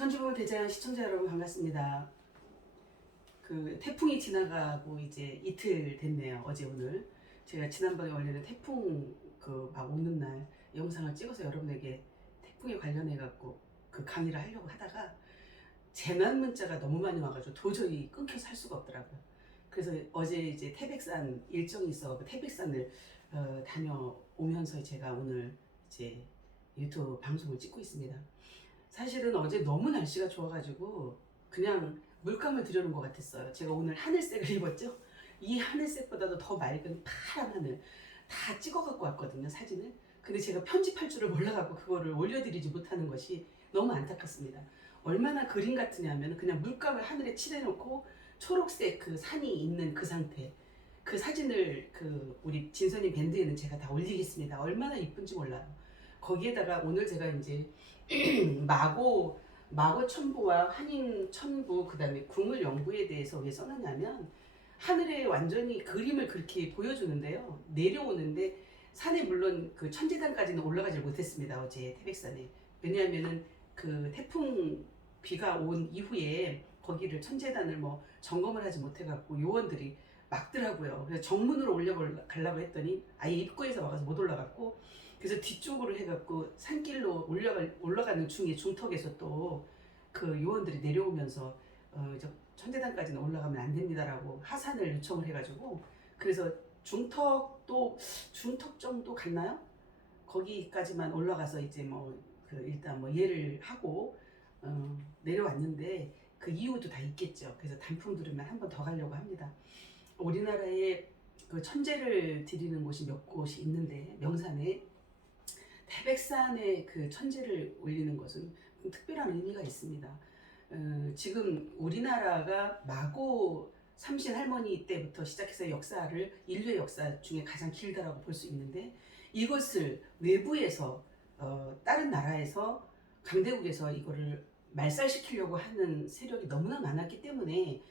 천주보물 대자연 시청자 여러분 반갑습니다. 그 태풍이 지나가고 이제 이틀 됐네요. 어제 오늘 제가 지난번에 원래는 태풍 그 막 오는 날 영상을 찍어서 여러분에게 태풍에 관련해 갖고 그 강의를 하려고 하다가 재난 문자가 너무 많이 와가지고 도저히 끊겨서 할 수가 없더라고요. 그래서 어제 이제 태백산 일정이 있어 그 태백산을 다녀오면서 제가 오늘 이제 유튜브 방송을 찍고 있습니다. 사실은 어제 너무 날씨가 좋아가지고 그냥 물감을 들여놓은 것 같았어요. 제가 오늘 하늘색을 입었죠. 이 하늘색보다도 더 맑은 파란 하늘 다 찍어갖고 왔거든요, 사진을. 근데 제가 편집할 줄을 몰라갖고 그거를 올려드리지 못하는 것이 너무 안타깝습니다. 얼마나 그림 같으냐면 그냥 물감을 하늘에 칠해놓고 초록색 그 산이 있는 그 상태, 그 사진을 그 우리 진선이 밴드에는 제가 다 올리겠습니다. 얼마나 이쁜지 몰라요. 거기에다가 오늘 제가 이제 마고 천부와 한인 천부 그다음에 궁을 영부에 대해서 왜 써놨냐면 하늘에 완전히 그림을 그렇게 보여주는데요. 내려오는데 산에 물론 그 천지단까지는 올라가지 못했습니다. 어제 태백산에. 왜냐하면은 그 태풍 비가 온 이후에 거기를 천재단을 뭐 점검을 하지 못해갖고 요원들이 막더라고요. 그래서 정문으로 올라가려고 했더니 아예 입구에서 막아서 못 올라갔고, 그래서 뒤쪽으로 해갖고 산길로 올라가는 중에 중턱에서 또 그 요원들이 내려오면서 저 천재단까지는 올라가면 안 됩니다라고 하산을 요청을 해가지고, 그래서 중턱 정도 갔나요? 거기까지만 올라가서 이제 뭐 그 일단 뭐 예를 하고 내려왔는데 그 이유도 다 있겠죠. 그래서 단풍 들으면 한 번 더 가려고 합니다. 우리나라에 그 천재를 드리는 곳이 몇 곳이 있는데 명산에 태백산에 그 천재를 올리는 것은 특별한 의미가 있습니다. 지금 우리나라가 마고 삼신 할머니 때부터 시작해서 역사를 인류의 역사 중에 가장 길다라고 볼 수 있는데, 이것을 외부에서 다른 나라에서 강대국에서 이거를 말살시키려고 하는 세력이 너무나 많았기 때문에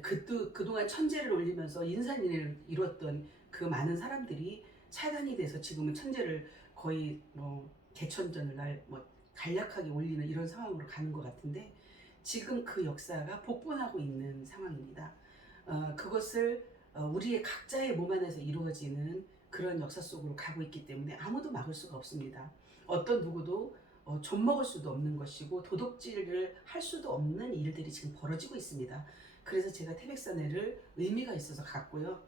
그동안 천재를 올리면서 인산인해를 이뤘던 그 많은 사람들이 차단이 돼서 지금은 천재를 거의 뭐 개천전을 뭐 간략하게 올리는 이런 상황으로 가는 것 같은데, 지금 그 역사가 복원하고 있는 상황입니다. 그것을 우리의 각자의 몸 안에서 이루어지는 그런 역사 속으로 가고 있기 때문에 아무도 막을 수가 없습니다. 어떤 누구도 좀먹을 수도 없는 것이고 도둑질을 할 수도 없는 일들이 지금 벌어지고 있습니다. 그래서 제가 태백산해를 의미가 있어서 갔고요.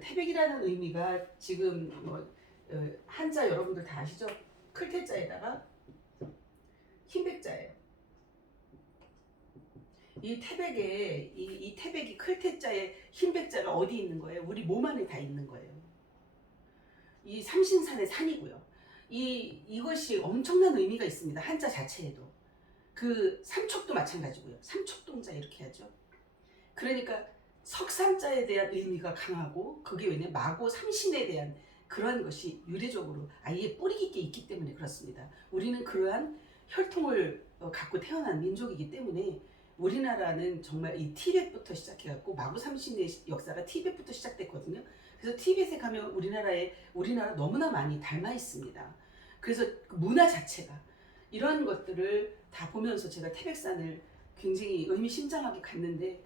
태백이라는 의미가 지금 뭐 한자 여러분들 다 아시죠? 클태자에다가 흰백자예요. 이 태백에 이 태백이 클태자에 흰백자가 어디 있는 거예요? 우리 몸 안에 다 있는 거예요. 이 삼신산의 산이고요. 이것이 엄청난 의미가 있습니다. 한자 자체에도. 그 삼척도 마찬가지고요. 삼척동자 이렇게 하죠. 그러니까 석삼자에 대한 의미가 강하고, 그게 왜냐면 마고 삼신에 대한 그런 것이 유래적으로 아예 뿌리 깊게 있기 때문에 그렇습니다. 우리는 그러한 혈통을 갖고 태어난 민족이기 때문에 우리나라는 정말 이 티벳부터 시작해갖고 마고 삼신의 역사가 티벳부터 시작됐거든요. 그래서 티벳에 가면 우리나라 너무나 많이 닮아 있습니다. 그래서 문화 자체가 이런 것들을 다 보면서 제가 태백산을 굉장히 의미심장하게 갔는데,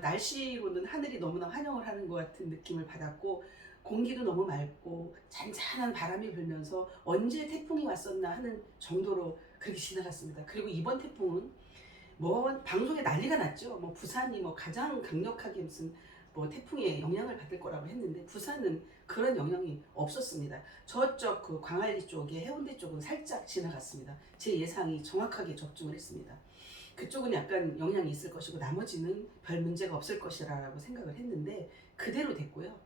날씨로는 하늘이 너무나 환영을 하는 것 같은 느낌을 받았고, 공기도 너무 맑고 잔잔한 바람이 불면서 언제 태풍이 왔었나 하는 정도로 그렇게 지나갔습니다. 그리고 이번 태풍은 뭐 방송에 난리가 났죠. 뭐 부산이 뭐 가장 강력하게 무슨 뭐 태풍의 영향을 받을 거라고 했는데 부산은 그런 영향이 없었습니다. 저쪽 그 광안리 쪽에 해운대 쪽은 살짝 지나갔습니다. 제 예상이 정확하게 적중을 했습니다. 그쪽은 약간 영향이 있을 것이고 나머지는 별 문제가 없을 것이라고 생각을 했는데 그대로 됐고요.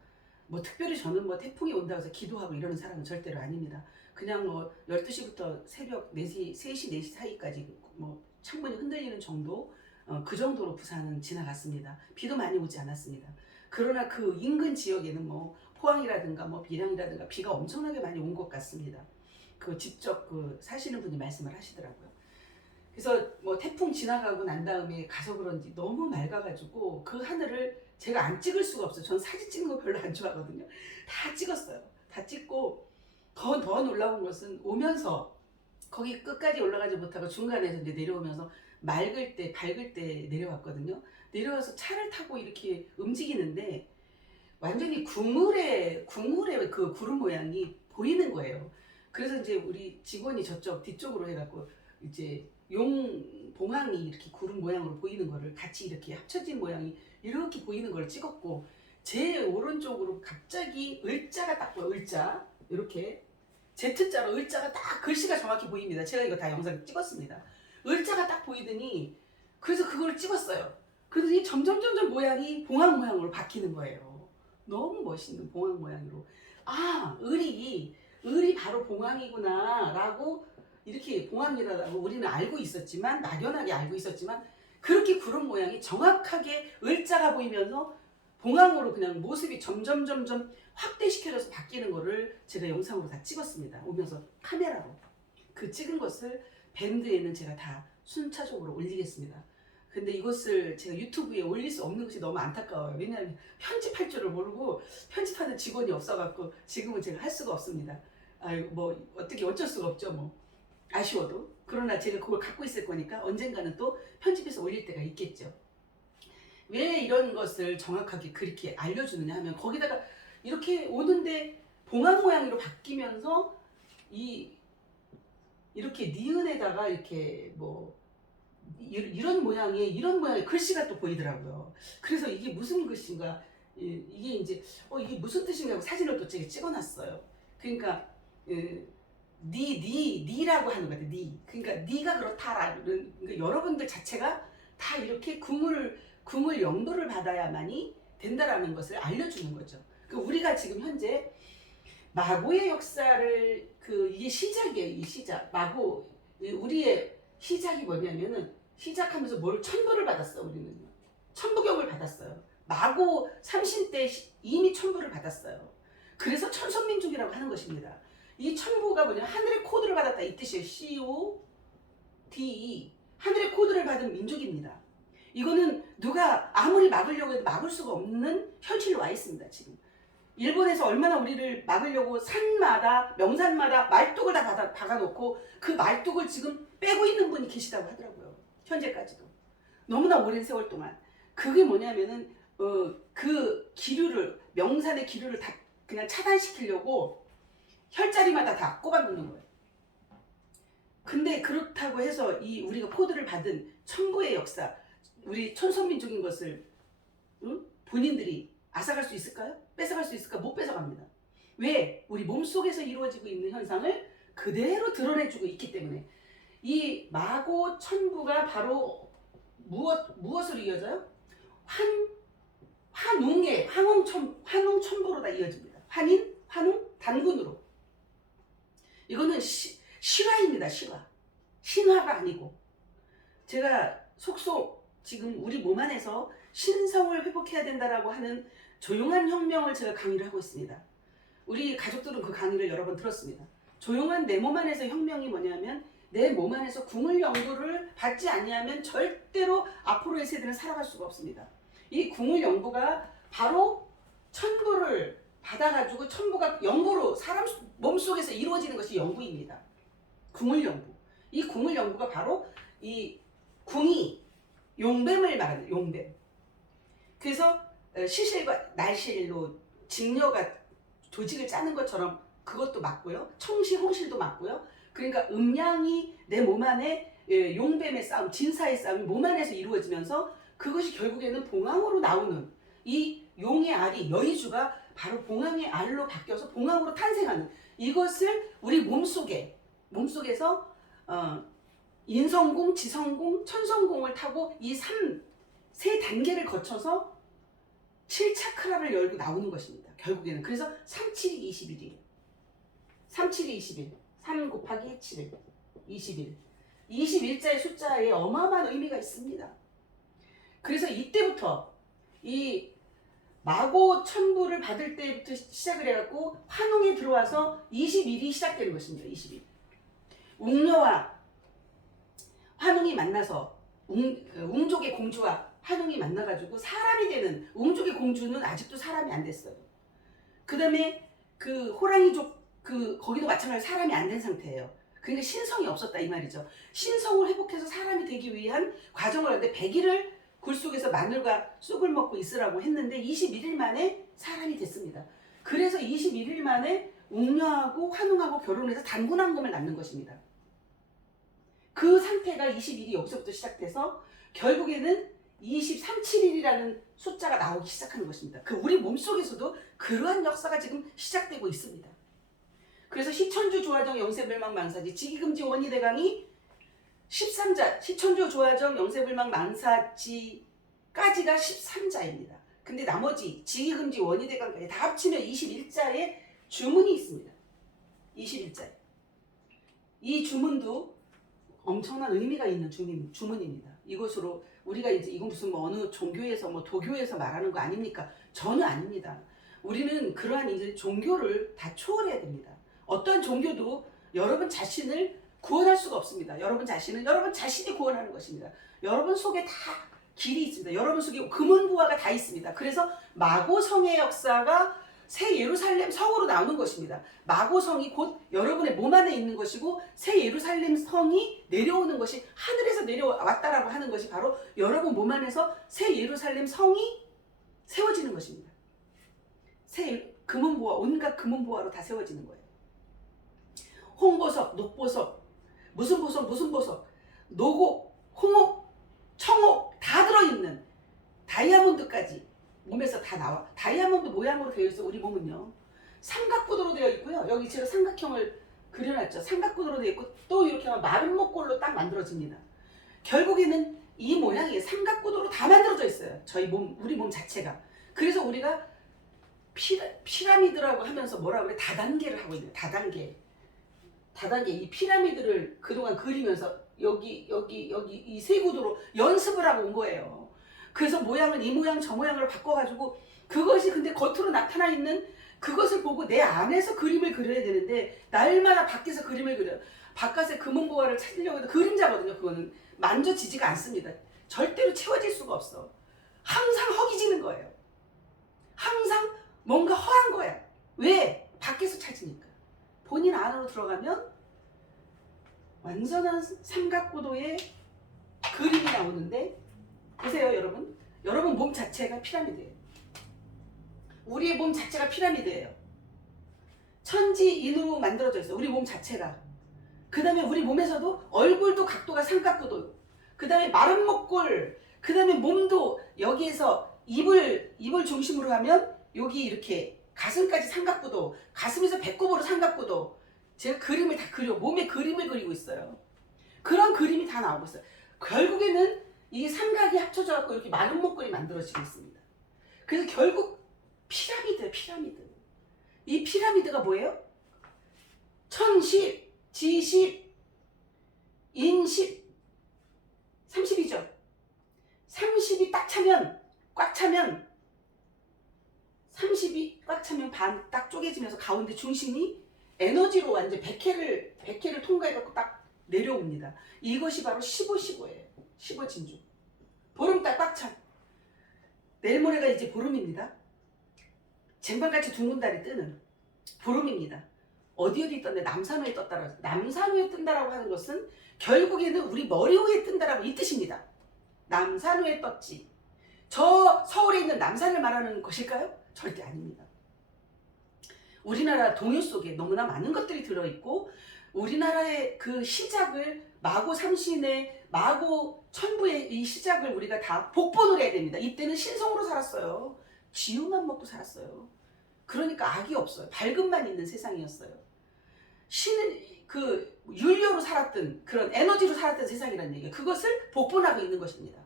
뭐 특별히 저는 뭐 태풍이 온다고 해서 기도하고 이러는 사람은 절대로 아닙니다. 그냥 뭐 12시부터 새벽 4시, 3시, 4시 사이까지 뭐 창문이 흔들리는 정도, 그 정도로 부산은 지나갔습니다. 비도 많이 오지 않았습니다. 그러나 그 인근 지역에는 뭐 포항이라든가 뭐 밀양이라든가 비가 엄청나게 많이 온 것 같습니다. 그 직접 그 사시는 분이 말씀을 하시더라고요. 그래서 뭐 태풍 지나가고 난 다음에 가서 그런지 너무 맑아가지고 그 하늘을 제가 안 찍을 수가 없어요. 전 사진 찍는 거 별로 안 좋아하거든요. 다 찍었어요. 다 찍고 더 놀라운 것은 오면서 거기 끝까지 올라가지 못하고 중간에서 이제 내려오면서 맑을 때 밝을 때 내려왔거든요. 내려와서 차를 타고 이렇게 움직이는데 완전히 국물의 그 구름 모양이 보이는 거예요. 그래서 이제 우리 직원이 저쪽 뒤쪽으로 해갖고 이제 용 봉황이 이렇게 구름 모양으로 보이는 거를 같이 이렇게 합쳐진 모양이 이렇게 보이는 걸 찍었고, 제 오른쪽으로 갑자기 을자가 딱 보여. 을자 이렇게 Z자로 을자가 딱 글씨가 정확히 보입니다. 제가 이거 다 영상 찍었습니다. 을자가 딱 보이더니 그래서 그걸 찍었어요. 그러더니 점점 모양이 봉황 모양으로 바뀌는 거예요. 너무 멋있는 봉황 모양으로. 아, 을이 바로 봉황이구나 라고, 이렇게 봉황이라고 우리는 알고 있었지만, 막연하게 알고 있었지만, 그렇게 구름 모양이 정확하게 을자가 보이면서 봉황으로 그냥 모습이 점점 확대시켜져서 바뀌는 거를 제가 영상으로 다 찍었습니다. 오면서 카메라로. 그 찍은 것을 밴드에는 제가 다 순차적으로 올리겠습니다. 근데 이것을 제가 유튜브에 올릴 수 없는 것이 너무 안타까워요. 왜냐하면 편집할 줄을 모르고 편집하는 직원이 없어갖고 지금은 제가 할 수가 없습니다. 아유, 뭐 어떻게 어쩔 수가 없죠, 뭐. 아쉬워도. 그러나 제가 그걸 갖고 있을 거니까 언젠가는 또 편집해서 올릴 때가 있겠죠. 왜 이런 것을 정확하게 그렇게 알려주느냐 하면, 거기다가 이렇게 오는데 봉황 모양으로 바뀌면서 이렇게 니은에다가 이렇게 뭐 이런 모양의 글씨가 또 보이더라고요. 그래서 이게 무슨 글씨인가, 이게 이제 이게 무슨 뜻인가 하고 사진을 또 제가 찍어놨어요. 그러니까 니라고 하는 거예요. 그러니까 니가 그렇다라는, 그러니까 여러분들 자체가 다 이렇게 궁을 영도를 받아야만이 된다라는 것을 알려주는 거죠. 우리가 지금 현재 마고의 역사를 이게 시작이에요. 이 시작. 마고, 우리의 시작이 뭐냐면은, 시작하면서 천부를 받았어. 우리는요. 천부경을 받았어요. 마고 삼신 때 이미 천부를 받았어요. 그래서 천선민족이라고 하는 것입니다. 이 천부가 뭐냐면 하늘의 코드를 받았다 이 뜻이에요. CODE. 하늘의 코드를 받은 민족입니다. 이거는 누가 아무리 막으려고 해도 막을 수가 없는 현실로 와 있습니다. 지금 일본에서 얼마나 우리를 막으려고 산마다 명산마다 말뚝을 다 박아놓고 그 말뚝을 지금 빼고 있는 분이 계시다고 하더라고요. 현재까지도. 너무나 오랜 세월 동안. 그게 뭐냐면은 그 기류를, 명산의 기류를 다 그냥 차단시키려고 혈자리마다 다 꼽아놓는 거예요. 근데 그렇다고 해서 우리가 코드를 받은 천부의 역사, 우리 천선민족인 것을 본인들이 앗아갈 수 있을까요? 뺏어갈 수 있을까? 못 뺏어갑니다. 왜? 우리 몸속에서 이루어지고 있는 현상을 그대로 드러내주고 있기 때문에. 이 마고 천부가 바로 무엇으로 이어져요? 환웅 천부로 다 이어집니다. 환웅, 단군으로. 이거는 실화입니다. 실화. 신화가 아니고. 제가 속속 지금 우리 몸 안에서 신성을 회복해야 된다라고 하는 조용한 혁명을 제가 강의를 하고 있습니다. 우리 가족들은 그 강의를 여러 번 들었습니다. 조용한 내 몸 안에서 혁명이 뭐냐면, 내 몸 안에서 궁을 영부를 받지 아니하면 절대로 앞으로의 세대는 살아갈 수가 없습니다. 이 궁을 영부가 바로 천부를 받아가지고, 천부가 영부로 사람 몸속에서 이루어지는 것이 영부입니다. 궁을 영부. 이 궁을 영부가 바로 이 궁이 용뱀을 말하는 용뱀. 그래서 시실과 날실로 직녀가 조직을 짜는 것처럼 그것도 맞고요. 청시, 홍실도 맞고요. 그러니까 음양이 내 몸 안에 용뱀의 싸움, 진사의 싸움이 몸 안에서 이루어지면서 그것이 결국에는 봉황으로 나오는, 이 용의 알이, 여의주가 바로 봉황의 알로 바뀌어서 봉황으로 탄생하는, 이것을 우리 몸속에서 인성궁, 지성궁, 천성궁을 타고 이 세 단계를 거쳐서 7차크라를 열고 나오는 것입니다. 결국에는. 그래서 372 21이에요. 372 21. 3 곱하기 7. 21. 21자의 숫자에 어마어마한 의미가 있습니다. 그래서 이때부터 이 마고 천부를 받을 때부터 시작을 해갖고 환웅에 들어와서 21이 시작되는 것입니다. 21. 웅녀와 환웅이 만나서 웅족의 공주와 환웅이 만나가지고 사람이 되는, 웅족의 공주는 아직도 사람이 안 됐어요. 그 다음에 그 호랑이족, 거기도 마찬가지로 사람이 안 된 상태예요. 그러니까 신성이 없었다 이 말이죠. 신성을 회복해서 사람이 되기 위한 과정을 하는데 100일을 굴 속에서 마늘과 쑥을 먹고 있으라고 했는데 21일 만에 사람이 됐습니다. 그래서 21일 만에 웅녀하고 환웅하고 결혼해서 단군왕금을 낳는 것입니다. 그 상태가 21일이 여기서부터 시작돼서 결국에는 23, 7일이라는 숫자가 나오기 시작하는 것입니다. 그 우리 몸속에서도 그러한 역사가 지금 시작되고 있습니다. 그래서 시천주 조화정 영세불망 망사지 지기금지 원희대강이 13자 시천주 조화정 영세불망 망사지까지가 13자입니다. 근데 나머지 지기금지 원희대강까지 다 합치면 21자의 주문이 있습니다. 21자에 이 주문도 엄청난 의미가 있는 주문입니다. 이것으로 우리가 이건 무슨 뭐 어느 종교에서 뭐 도교에서 말하는 거 아닙니까? 전혀 아닙니다. 우리는 그러한 이제 종교를 다 초월해야 됩니다. 어떠한 종교도 여러분 자신을 구원할 수가 없습니다. 여러분 자신이 구원하는 것입니다. 여러분 속에 다 길이 있습니다. 여러분 속에 금은부화가 다 있습니다. 그래서 마고성의 역사가 새 예루살렘 성으로 나오는 것입니다. 마고성이 곧 여러분의 몸 안에 있는 것이고 새 예루살렘 성이 내려오는 것이 하늘에서 내려왔다라고 하는 것이 바로 여러분 몸 안에서 새 예루살렘 성이 세워지는 것입니다. 새 금은보화, 온갖 금은보화로 다 세워지는 거예요. 홍보석, 녹보석, 무슨 보석, 노곡, 홍옥, 청옥 다 들어있는 다이아몬드까지 몸에서 다 나와. 다이아몬드 모양으로 되어 있어. 우리 몸은요. 삼각구도로 되어 있고요. 여기 제가 삼각형을 그려놨죠. 삼각구도로 되어 있고 또 이렇게 하면 마른 목골로 딱 만들어집니다. 결국에는 이 모양이 삼각구도로 다 만들어져 있어요. 우리 몸 자체가. 그래서 우리가 피라미드라고 하면서 뭐라 그래? 다단계를 하고 있는 다단계 이 피라미드를 그동안 그리면서 여기 이 세 구도로 연습을 하고 온 거예요. 그래서 모양을 이 모양 저 모양으로 바꿔가지고 그것이 근데 겉으로 나타나 있는 그것을 보고 내 안에서 그림을 그려야 되는데 날마다 밖에서 그림을 그려요. 바깥에 금은보화를 찾으려고 해도 그림자거든요. 그거는 만져지지가 않습니다. 절대로 채워질 수가 없어. 항상 허기지는 거예요. 항상 뭔가 허한 거야. 왜? 밖에서 찾으니까. 본인 안으로 들어가면 완전한 삼각구도의 그림이 나오는데 보세요 여러분. 여러분 몸 자체가 피라미드예요. 우리의 몸 자체가 피라미드예요. 천지인으로 만들어져 있어요. 우리 몸 자체가. 그 다음에 우리 몸에서도 얼굴도 각도가 삼각구도. 그 다음에 마른 목골. 그 다음에 몸도 여기에서 입을 중심으로 하면 여기 이렇게 가슴까지 삼각구도. 가슴에서 배꼽으로 삼각구도. 제가 그림을 다 몸에 그림을 그리고 있어요. 그런 그림이 다 나오고 있어요. 결국에는 이 삼각이 합쳐져 갖고 이렇게 마른 목걸이 만들어지고 있습니다. 그래서 결국 피라미드예요. 피라미드. 이 피라미드가 뭐예요? 천십, 지십, 인십, 30이죠. 30이 꽉 차면 30이 꽉 차면 반 딱 쪼개지면서 가운데 중심이 에너지로 완전 100회를 통과해 갖고 딱 내려옵니다. 이것이 바로 1515예요. 15진주. 보름달 꽉 찬. 내일 모레가 이제 보름입니다. 쟁반같이 둥근 달이 뜨는 보름입니다. 어디 떴네? 남산호에 떴다라고. 남산호에 뜬다라고 하는 것은 결국에는 우리 머리 위에 뜬다라고 이 뜻입니다. 남산호에 떴지. 저 서울에 있는 남산을 말하는 것일까요? 절대 아닙니다. 우리나라 동요 속에 너무나 많은 것들이 들어있고 우리나라의 그 시작을 마고 삼신의 마고 천부의 이 시작을 우리가 다 복본을 해야 됩니다. 이때는 신성으로 살았어요. 지우만 먹고 살았어요. 그러니까 악이 없어요. 밝음만 있는 세상이었어요. 신은 그 윤료로 살았던 그런 에너지로 살았던 세상이라는 얘기예요. 그것을 복본하고 있는 것입니다.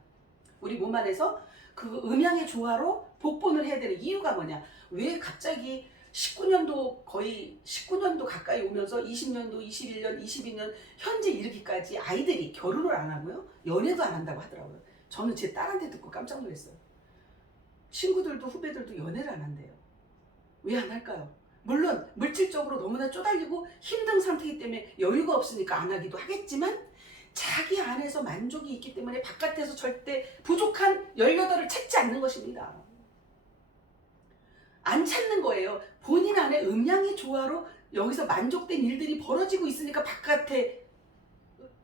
우리 몸 안에서 그 음양의 조화로 복본을 해야 되는 이유가 뭐냐? 왜 갑자기 19년도 거의 19년도 가까이 오면서 20년도, 21년, 22년 현재 이르기까지 아이들이 결혼을 안 하고요. 연애도 안 한다고 하더라고요. 저는 제 딸한테 듣고 깜짝 놀랐어요. 친구들도 후배들도 연애를 안 한대요. 왜 안 할까요? 물론 물질적으로 너무나 쪼달리고 힘든 상태이기 때문에 여유가 없으니까 안 하기도 하겠지만 자기 안에서 만족이 있기 때문에 바깥에서 절대 부족한 18을 찾지 않는 것입니다. 안 찾는 거예요. 본인 안에 음양의 조화로 여기서 만족된 일들이 벌어지고 있으니까 바깥에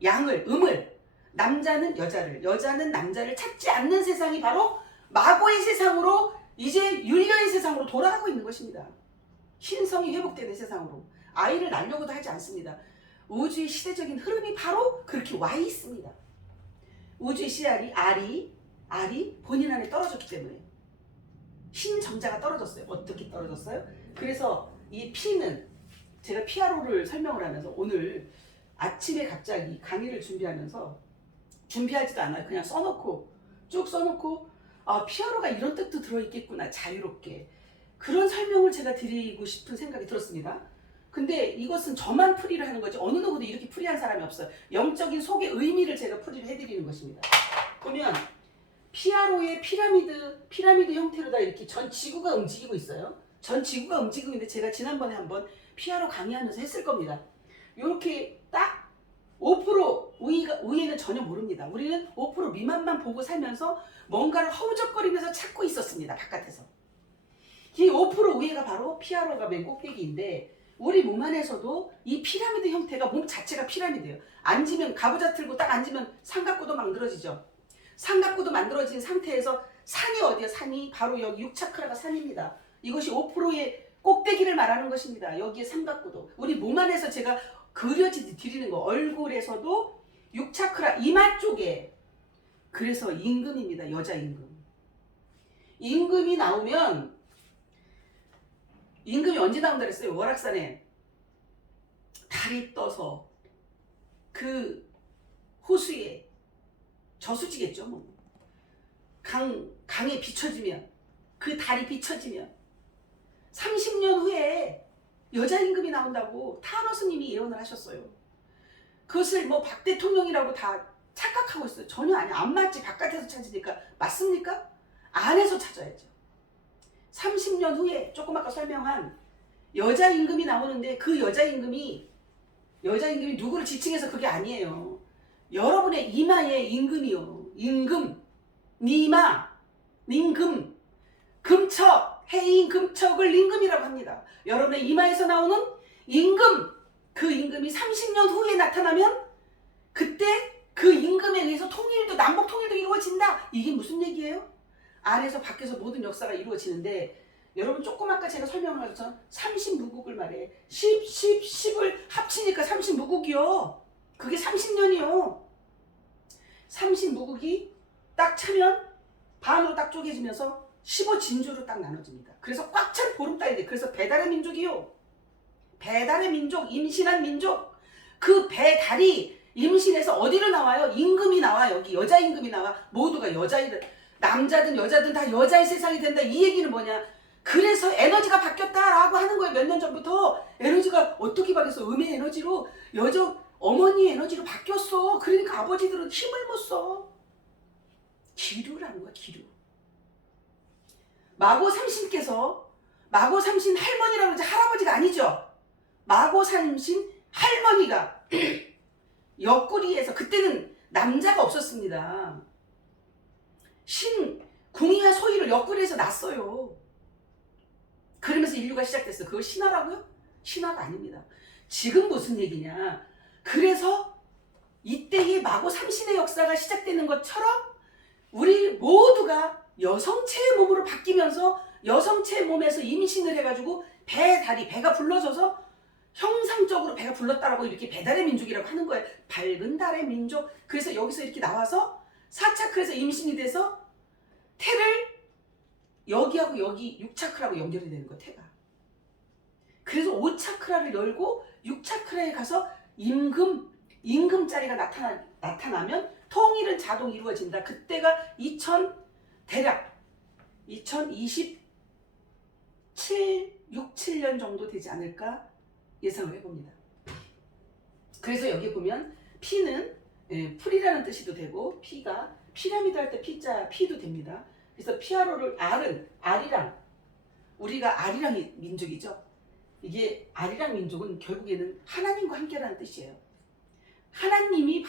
음을, 남자는 여자를, 여자는 남자를 찾지 않는 세상이 바로 마고의 세상으로, 이제 윤려의 세상으로 돌아가고 있는 것입니다. 신성이 회복되는 세상으로. 아이를 낳으려고도 하지 않습니다. 우주의 시대적인 흐름이 바로 그렇게 와 있습니다. 우주의 씨알이, 알이 본인 안에 떨어졌기 때문에 신정자가 떨어졌어요. 어떻게 떨어졌어요? 그래서 이 피는, 제가 피아로를 설명을 하면서 오늘 아침에 갑자기 강의를 준비하지도 않아요. 그냥 쭉 써놓고 피아로가 이런 뜻도 들어있겠구나, 자유롭게. 그런 설명을 제가 드리고 싶은 생각이 들었습니다. 근데 이것은 저만 풀이를 하는 거지 어느 누구도 이렇게 풀이한 사람이 없어요. 영적인 속의 의미를 제가 풀이를 해드리는 것입니다. 보면 피아로의 피라미드 형태로 다 이렇게 전 지구가 움직이고 있어요. 전 지구가 움직이고 있는데 제가 지난번에 한번 피아로 강의하면서 했을 겁니다. 이렇게 딱 5% 위에는 전혀 모릅니다. 우리는 5% 미만만 보고 살면서 뭔가를 허우적거리면서 찾고 있었습니다. 바깥에서. 이 5% 위에가 바로 피아로가 맨 꼭대기인데, 우리 몸 안에서도 이 피라미드 형태가, 몸 자체가 피라미드예요. 앉으면, 가부좌 틀고 딱 앉으면 삼각구도 만들어지죠. 삼각구도 만들어진 상태에서 산이 어디야? 산이 바로 여기 6차크라가 산입니다. 이것이 5%의 꼭대기를 말하는 것입니다. 여기에 삼각구도. 우리 몸 안에서 제가 드리는 거, 얼굴에서도 6차크라 이마 쪽에, 그래서 임금입니다. 여자 임금. 임금이 나오면, 임금이 언제 나온다 그랬어요? 월악산에 달이 떠서 그 호수에, 저수지겠죠. 뭐. 강에 비춰지면, 그 달이 비춰지면 30년 후에 여자 임금이 나온다고 타노스님이 예언을 하셨어요. 그것을 뭐 박 대통령이라고 다 착각하고 있어요. 전혀 아니야. 안 맞지. 바깥에서 찾으니까. 맞습니까? 안에서 찾아야죠. 30년 후에 조금 아까 설명한 여자 임금이 나오는데, 그 여자 임금이 누구를 지칭해서 그게 아니에요. 여러분의 이마에 임금이요. 임금, 니마, 임금, 금척, 해인 금척을 임금이라고 합니다. 여러분의 이마에서 나오는 임금, 그 임금이 30년 후에 나타나면 그때 그 임금에 의해서 남북 통일도 이루어진다. 이게 무슨 얘기예요? 안에서 밖에서 모든 역사가 이루어지는데, 여러분 조금 아까 제가 설명한 것처럼 30무국을 말해. 10을 합치니까 30무국이요. 그게 30년이요. 30무국이 딱 차면 반으로 딱 쪼개지면서 15진주로 딱 나눠집니다. 그래서 꽉 찬 보름달인데, 그래서 배달의 민족이요. 배달의 민족, 임신한 민족. 그 배달이 임신해서 어디로 나와요? 임금이 나와. 여기 여자 임금이 나와. 모두가 여자이들, 남자든 여자든 다 여자의 세상이 된다. 이 얘기는 뭐냐? 그래서 에너지가 바뀌었다라고 하는 거예요. 몇 년 전부터 에너지가 어떻게 바뀌었어? 음의 에너지로, 어머니의 에너지로 바뀌었어. 그러니까 아버지들은 힘을 못 써. 기류라는 거야, 기류. 마고 삼신 할머니라고 하지 할아버지가 아니죠. 마고 삼신 할머니가 옆구리에서, 그때는 남자가 없었습니다. 궁이와 소희를 옆구리에서 낳았어요. 그러면서 인류가 시작됐어요. 그걸 신화라고요? 신화가 아닙니다. 지금 무슨 얘기냐? 그래서 이때의 마고 삼신의 역사가 시작되는 것처럼 우리 모두가 여성체의 몸으로 바뀌면서, 여성체의 몸에서 임신을 해가지고 배가 불러져서 형상적으로 배가 불렀다라고 이렇게 배달의 민족이라고 하는 거예요. 밝은 달의 민족. 그래서 여기서 이렇게 나와서 4차크에서 임신이 돼서 태를 여기하고 여기 6차크라고 연결이 되는 거예요. 태가. 그래서 5차크라를 열고 6차크라에 가서 임금자리가 나타나면 통일은 자동 이루어진다. 그때가 대략 2027, 6, 7년 정도 되지 않을까 예상을 해봅니다. 그래서 여기 보면 피는 풀이라는 뜻이도 되고, 피가 피라미드 할 때 피도 됩니다. 그래서 피아로를, 우리가 아리랑 민족이죠. 이게 아리랑 민족은 결국에는 하나님과 함께라는 뜻이에요. 하나님이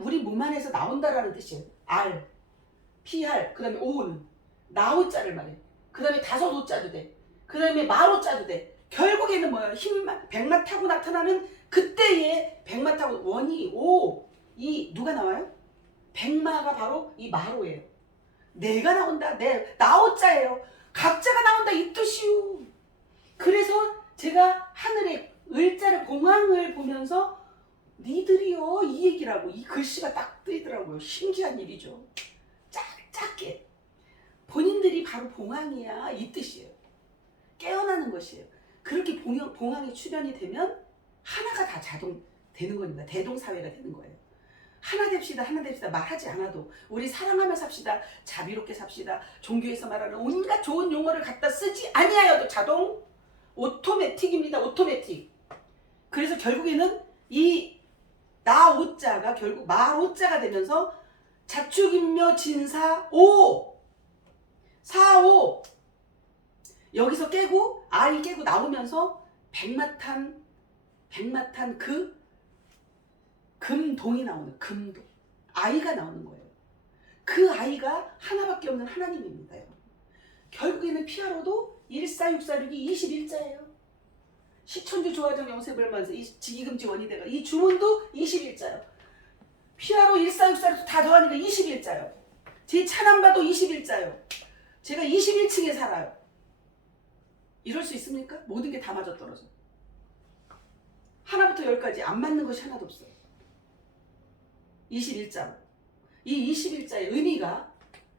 우리 몸 안에서 나온다라는 뜻이에요. 그 다음에 오는 나오자를 말해. 그 다음에 5오자도 돼. 그 다음에 마로자도 돼. 결국에는 뭐예요? 힘만 백마 타고 나타나는 그때의 백마 타고 원이 오, 이 누가 나와요? 백마가 바로 이 마로예요. 내가 나온다. 나오자예요. 각자가 나온다 이 뜻이요. 그래서 제가 하늘에 을자를 봉황을 보면서 니들이요 이 얘기라고 이 글씨가 딱 뜨이더라고요. 신기한 일이죠. 작게 본인들이 바로 봉황이야 이 뜻이에요. 깨어나는 것이에요. 그렇게 봉황이 출현이 되면 하나가 다 자동 되는 겁니다. 대동사회가 되는 거예요. 하나 됩시다 하나 됩시다 말하지 않아도 우리 사랑하며 삽시다 자비롭게 삽시다 종교에서 말하는 온갖 좋은 용어를 갖다 쓰지 아니하여도 자동 오토매틱입니다. 오토매틱. 그래서 결국에는 이 나오자가 결국 말오자가 되면서 자축인묘 진사 오 사오 여기서 깨고 알이 깨고 나오면서 백마탄 그 금동이 나오는 금동 아이가 나오는 거예요. 그 아이가 하나밖에 없는 하나님입니다. 여러분. 결국에는 피아로도 146462 21자예요. 시천주 조화정 영세벌 만세 지기금지 원이대가 이 주문도 21자요. 피아로 1464도 다 더하니까 21자요. 제 차남바도 21자요. 제가 21층에 살아요. 이럴 수 있습니까? 모든 게 다 맞아떨어져. 하나부터 열까지 안 맞는 것이 하나도 없어요. 21자로. 이 21자의 의미가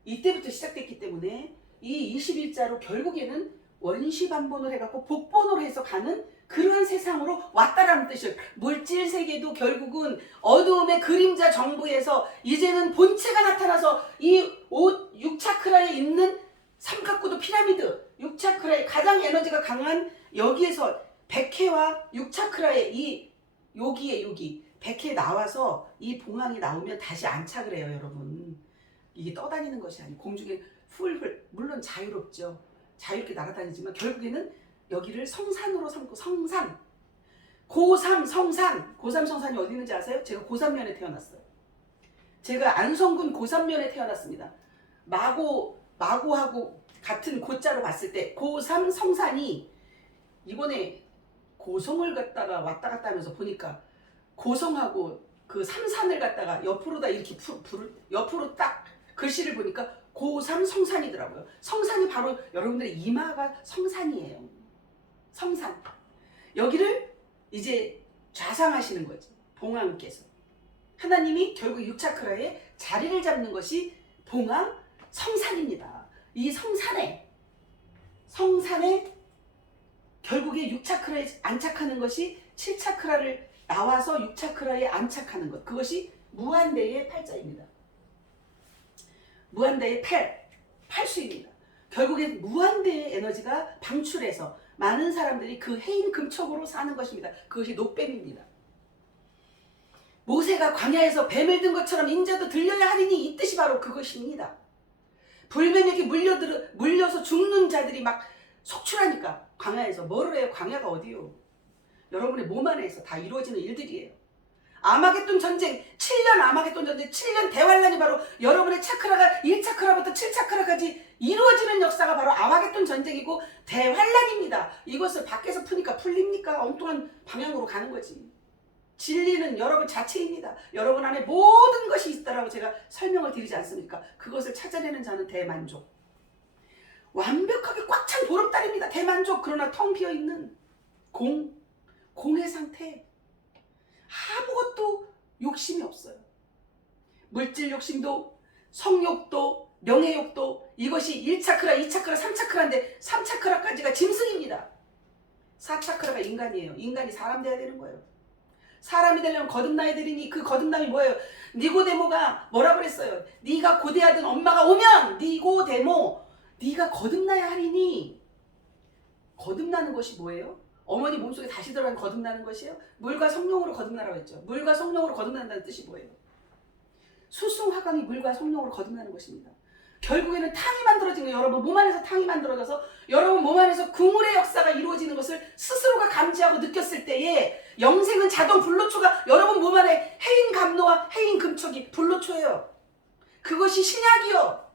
이때부터 시작됐기 때문에 이 21자로 결국에는 원시반본을 해갖고 복본으로 해서 가는 그러한 세상으로 왔다라는 뜻이에요. 물질 세계도 결국은 어두움의 그림자 정부에서 이제는 본체가 나타나서 이 6차크라에 있는 삼각구도 피라미드 6차크라의 가장 에너지가 강한 여기에서 백회와 6차크라의 이 여기에 여기 백회 나와서 이 봉황이 나오면 다시 안착을 해요. 여러분 이게 떠다니는 것이 아니고 공중에 훌훌 물론 자유롭죠. 자유롭게 날아다니지만 결국에는 여기를 성산으로 삼고 성산 고삼 성산이 어디 있는지 아세요? 제가 고삼면에 태어났어요. 제가 안성군 고삼면에 태어났습니다. 마고하고 같은 고자로 봤을 때 고삼 성산이 이번에 고성을 갔다가 왔다 갔다 하면서 보니까 고성하고 그 삼산을 갖다가 옆으로다 이렇게 옆으로 딱 글씨를 보니까 고삼 성산이더라고요. 성산이 바로 여러분들의 이마가 성산이에요. 성산. 여기를 이제 좌상하시는 거지. 봉황께서. 하나님이 결국 6차크라에 자리를 잡는 것이 봉황 성산입니다. 이 성산에 결국에 6차크라에 안착하는 것이 7차크라를 나와서 6차크라에 안착하는 것. 그것이 무한대의 팔자입니다. 무한대의 팔수입니다. 결국엔 무한대의 에너지가 방출해서 많은 사람들이 그 해인 금촉으로 사는 것입니다. 그것이 노뱀입니다. 모세가 광야에서 뱀을 든 것처럼 인자도 들려야 하리니 이 뜻이 바로 그것입니다. 불뱀에게 물려서 죽는 자들이 막 속출하니까 광야에서 뭐를 해요? 광야가 어디요? 여러분의 몸 안에서 다 이루어지는 일들이에요. 아마겟돈 전쟁, 7년 아마겟돈 전쟁, 7년 대환란이 바로 여러분의 차크라가 1차크라부터 7차크라까지 이루어지는 역사가 바로 아마겟돈 전쟁이고 대환란입니다. 이것을 밖에서 푸니까 풀립니까? 엉뚱한 방향으로 가는 거지. 진리는 여러분 자체입니다. 여러분 안에 모든 것이 있다라고 제가 설명을 드리지 않습니까? 그것을 찾아내는 자는 대만족. 완벽하게 꽉 찬 보름달입니다. 대만족. 그러나 텅 비어있는 공의 상태. 아무것도 욕심이 없어요. 물질 욕심도 성욕도 명예욕도 이것이 1차크라 2차크라 3차크라인데 3차크라까지가 짐승입니다. 4차크라가 인간이에요. 인간이 사람 돼야 되는 거예요. 사람이 되려면 거듭나야 되리니 그 거듭남이 뭐예요? 니고데모가 뭐라 그랬어요? 네가 고대하던 엄마가 오면 니고데모 네가 거듭나야 하리니. 거듭나는 것이 뭐예요? 어머니 몸속에 다시 들어간 거듭나는 것이에요? 물과 성령으로 거듭나라고 했죠. 물과 성령으로 거듭난다는 뜻이 뭐예요? 수승화강이 물과 성령으로 거듭나는 것입니다. 결국에는 탕이 만들어진 거예요. 여러분 몸 안에서 탕이 만들어져서 여러분 몸 안에서 궁물의 역사가 이루어지는 것을 스스로가 감지하고 느꼈을 때에 영생은 자동 불로초가 여러분 몸 안에 해인 감노와 해인 금촉이 불로초예요. 그것이 신약이요.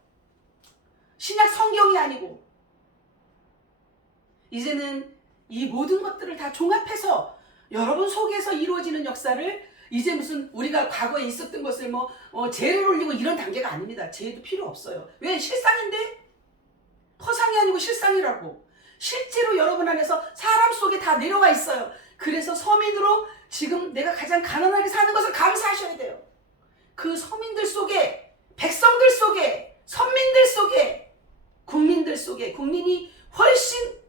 신약 성경이 아니고 이제는 이 모든 것들을 다 종합해서 여러분 속에서 이루어지는 역사를 이제 무슨 우리가 과거에 있었던 것을 죄를 올리고 이런 단계가 아닙니다. 죄도 필요 없어요. 왜? 실상인데? 허상이 아니고 실상이라고. 실제로 여러분 안에서 사람 속에 다 내려와 있어요. 그래서 서민으로 지금 내가 가장 가난하게 사는 것을 감사하셔야 돼요. 그 서민들 속에, 백성들 속에, 선민들 속에, 국민들 속에, 국민이 훨씬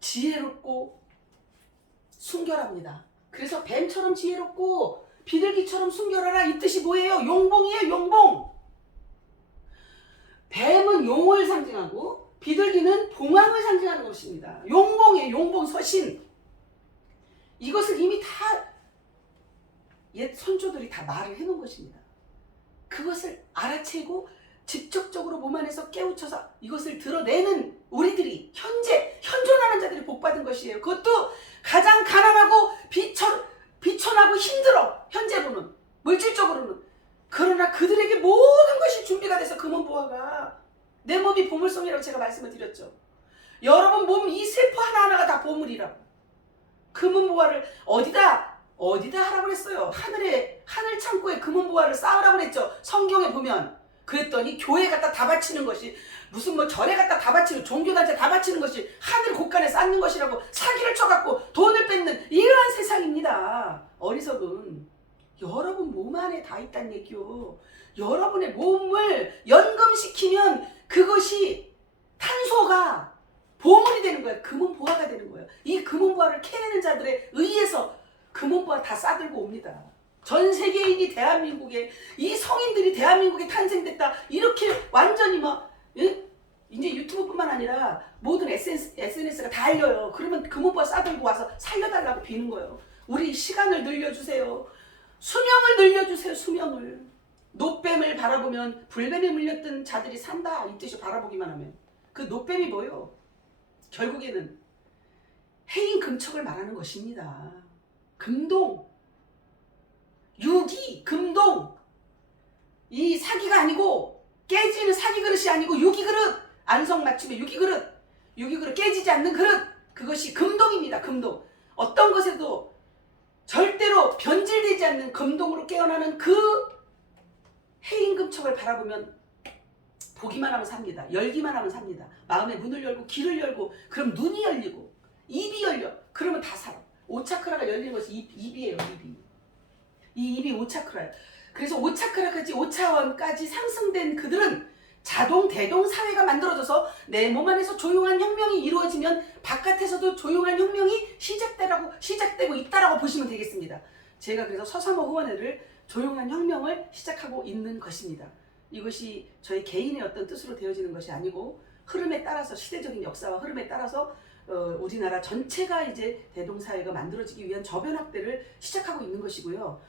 지혜롭고 순결합니다. 그래서 뱀처럼 지혜롭고 비둘기처럼 순결하라, 이 뜻이 뭐예요? 용봉이에요, 용봉. 뱀은 용을 상징하고 비둘기는 봉황을 상징하는 것입니다. 용봉이에요, 용봉, 서신. 이것을 이미 다 옛 선조들이 다 말을 해놓은 것입니다. 그것을 알아채고 직접적으로 몸 안에서 깨우쳐서 이것을 드러내는 우리들이 현존하는 자들이 복받은 것이에요. 그것도 가장 가난하고 비천하고 힘들어, 현재로는, 물질적으로는. 그러나 그들에게 모든 것이 준비가 돼서 금은보화가, 내 몸이 보물섬이라고 제가 말씀을 드렸죠. 여러분 몸 이 세포 하나하나가 다 보물이라고. 금은보화를 어디다 하라고 그랬어요. 하늘 창고에 금은보화를 쌓으라고 그랬죠. 성경에 보면. 그랬더니 교회 갖다 다 바치는 것이, 무슨 절에 갖다 다 바치는, 종교단체 다 바치는 것이 하늘 곳간에 쌓는 것이라고 사기를 쳐갖고 돈을 뺏는 이러한 세상입니다. 어리석은. 여러분 몸 안에 다 있다는 얘기요. 여러분의 몸을 연금시키면 그것이 탄소가 보물이 되는 거예요. 금은보화가 되는 거예요. 이 금은보화를 캐내는 자들에 의해서 금은보화 다 싸들고 옵니다. 전 세계인이 대한민국에, 이 성인들이 대한민국에 탄생됐다, 이렇게 완전히 이제 유튜브뿐만 아니라 모든 SNS가 다 알려요. 그러면 금은보화 싸들고 와서 살려달라고 비는 거예요. 우리 시간을 늘려주세요. 수명을 늘려주세요. 수명을. 노뱀을 바라보면 불뱀에 물렸던 자들이 산다, 이 뜻이. 바라보기만 하면. 그 노뱀이 뭐예요? 결국에는 해인 금척을 말하는 것입니다. 금동, 유기, 금동. 이 사기가 아니고, 깨지는 사기 그릇이 아니고 유기그릇, 안성맞춤의 유기그릇, 깨지지 않는 그릇, 그것이 금동입니다. 금동. 어떤 것에도 절대로 변질되지 않는 금동으로 깨어나는 그 해인금척을 바라보면 보기만 하면 삽니다. 열기만 하면 삽니다. 마음의 문을 열고 귀를 열고, 그럼 눈이 열리고 입이 열려. 그러면 다 살아. 오차크라가 열리는 것이 입이에요. 이 입이 오차크라예요. 그래서 오차크라까지, 5차원까지 상승된 그들은 자동 대동 사회가 만들어져서 내 몸 안에서 조용한 혁명이 이루어지면 바깥에서도 조용한 혁명이 시작되고 있다라고 보시면 되겠습니다. 제가 그래서 서사모 후원회를 조용한 혁명을 시작하고 있는 것입니다. 이것이 저희 개인의 어떤 뜻으로 되어지는 것이 아니고, 흐름에 따라서, 시대적인 역사와 흐름에 따라서 우리나라 전체가 이제 대동사회가 만들어지기 위한 저변 확대를 시작하고 있는 것이고요.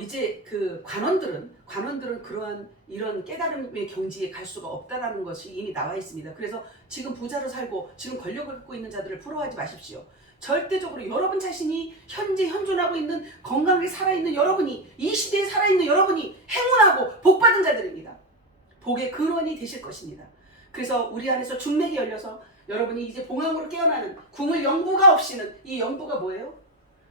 이제 그 관원들은 그러한 이런 깨달음의 경지에 갈 수가 없다라는 것이 이미 나와 있습니다. 그래서 지금 부자로 살고 지금 권력을 갖고 있는 자들을 부러워하지 마십시오. 절대적으로 여러분 자신이 현재 현존하고 있는, 건강하게 살아있는 여러분이, 이 시대에 살아있는 여러분이 행운하고 복받은 자들입니다. 복의 근원이 되실 것입니다. 그래서 우리 안에서 중맥이 열려서 여러분이 이제 봉황으로 깨어나는, 궁을 영부가 없이는, 이 영부가 뭐예요?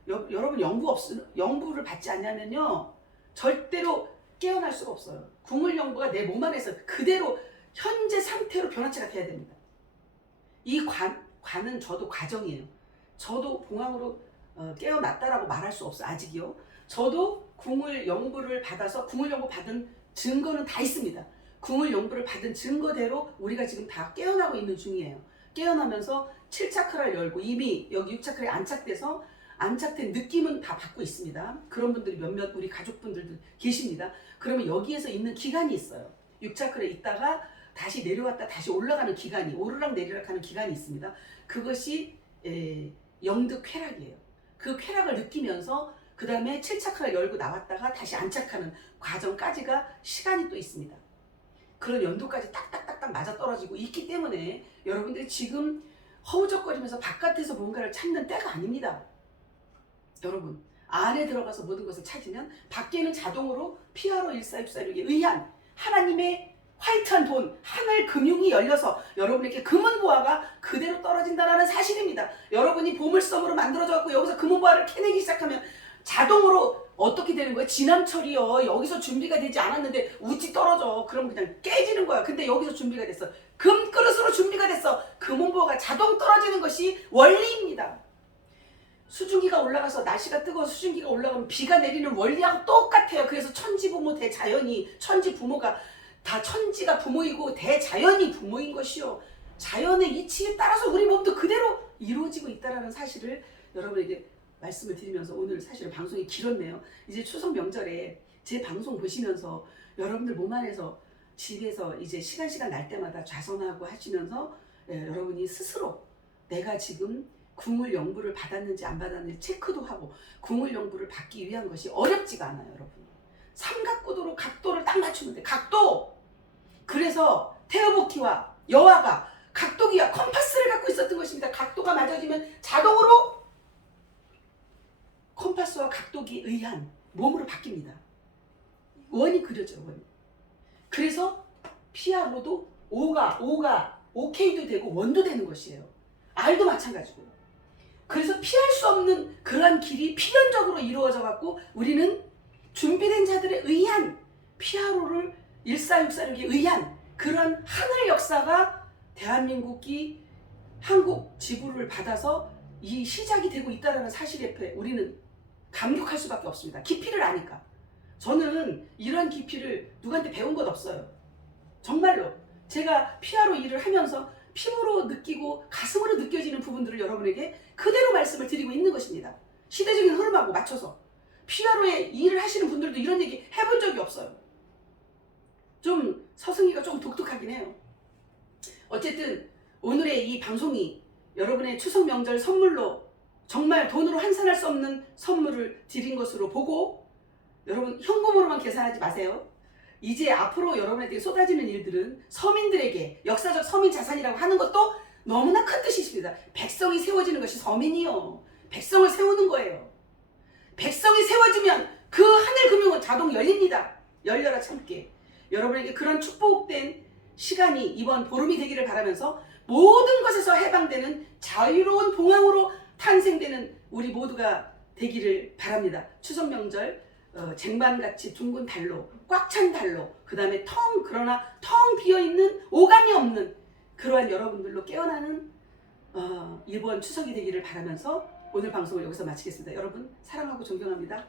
여러분 영부를 받지 않냐면요, 절대로 깨어날 수가 없어요. 궁을 영부가 내 몸 안에서 그대로 현재 상태로 변화체가 돼야 됩니다. 이 관은 저도 과정이에요. 저도 봉황으로 깨어났다라고 말할 수 없어, 아직이요. 저도 궁을 영부를 받아서, 궁을 영부 받은 증거는 다 있습니다. 궁을 영부를 받은 증거대로 우리가 지금 다 깨어나고 있는 중이에요. 깨어나면서 7차크라를 열고 이미 여기 6차크라에 안착된 느낌은 다 받고 있습니다. 그런 분들이 몇몇 우리 가족분들도 계십니다. 그러면 여기에서 있는 기간이 있어요. 6차크라에 있다가 다시 내려왔다 다시 올라가는 기간이, 오르락 내리락 하는 기간이 있습니다. 그것이 영득 쾌락이에요. 그 쾌락을 느끼면서 그 다음에 7차크라 열고 나왔다가 다시 안착하는 과정까지가 시간이 또 있습니다. 그런 연도까지 딱딱딱딱 맞아떨어지고 있기 때문에 여러분들이 지금 허우적거리면서 바깥에서 뭔가를 찾는 때가 아닙니다. 여러분, 안에 들어가서 모든 것을 찾으면 밖에는 자동으로 피아로 1464에 의한 하나님의 화이트한 돈, 하늘 금융이 열려서 여러분에게 금은보화가 그대로 떨어진다는 사실입니다. 여러분이 보물섬으로 만들어져갖고 여기서 금은보화를 캐내기 시작하면 자동으로 어떻게 되는 거예요? 지남철이요. 여기서 준비가 되지 않았는데 우지 떨어져. 그럼 그냥 깨지는 거야. 근데 여기서 준비가 됐어. 금그릇으로 준비가 됐어. 금은보화가 자동 떨어지는 것이 원리입니다. 수증기가 올라가서 날씨가 뜨거워 수증기가 올라가면 비가 내리는 원리하고 똑같아요. 그래서 천지부모 대자연이 천지부모가 다 천지가 부모이고 대자연이 부모인 것이요. 자연의 이치에 따라서 우리 몸도 그대로 이루어지고 있다는 사실을 여러분에게 말씀을 드리면서 오늘 사실 방송이 길었네요. 이제 추석 명절에 제 방송 보시면서 여러분들 몸 안에서 집에서 이제 시간 날 때마다 좌선하고 하시면서 여러분이 스스로 내가 지금 궁을 영부를 받았는지 안 받았는지 체크도 하고 궁을 영부를 받기 위한 것이 어렵지가 않아요. 여러분 삼각구도로 각도를 딱 맞추면 돼. 각도. 그래서 테오보키와 여화가 각도기와 컴파스를 갖고 있었던 것입니다. 각도가 맞아지면 자동으로 컴파스와 각도기에 의한 몸으로 바뀝니다. 원이 그려져요. 원. 그래서 피아노도 O가 OK도 되고 원도 되는 것이에요. R도 마찬가지고. 그래서 피할 수 없는 그러한 길이 필연적으로 이루어져 갖고 우리는 준비된 자들에 의한 피아노를 14646에 의한 그런 하늘 역사가 대한민국이 한국 지구를 받아서 이 시작이 되고 있다는 사실 옆에 우리는 감격할 수밖에 없습니다. 깊이를 아니까. 저는 이런 깊이를 누구한테 배운 것 없어요. 정말로 제가 피아노 일을 하면서 피부로 느끼고 가슴으로 느껴지는 부분들을 여러분에게 그대로 말씀을 드리고 있는 것입니다. 시대적인 흐름하고 맞춰서. 피아노의 일을 하시는 분들도 이런 얘기 해본 적이 없어요. 좀 서승이가 좀 독특하긴 해요. 어쨌든 오늘의 이 방송이 여러분의 추석 명절 선물로 정말 돈으로 환산할 수 없는 선물을 드린 것으로 보고 여러분 현금으로만 계산하지 마세요. 이제 앞으로 여러분에게 쏟아지는 일들은 서민들에게 역사적 서민 자산이라고 하는 것도 너무나 큰 뜻이 있습니다. 백성이 세워지는 것이 서민이요. 백성을 세우는 거예요. 백성이 세워지면 그 하늘 금융은 자동 열립니다. 열려라 참깨. 여러분에게 그런 축복된 시간이 이번 보름이 되기를 바라면서 모든 것에서 해방되는 자유로운 봉황으로 탄생되는 우리 모두가 되기를 바랍니다. 추석 명절 쟁반같이 둥근 달로 꽉 찬 달로 그 다음에 그러나 텅 비어있는 오감이 없는 그러한 여러분들로 깨어나는 이번 추석이 되기를 바라면서 오늘 방송을 여기서 마치겠습니다. 여러분 사랑하고 존경합니다.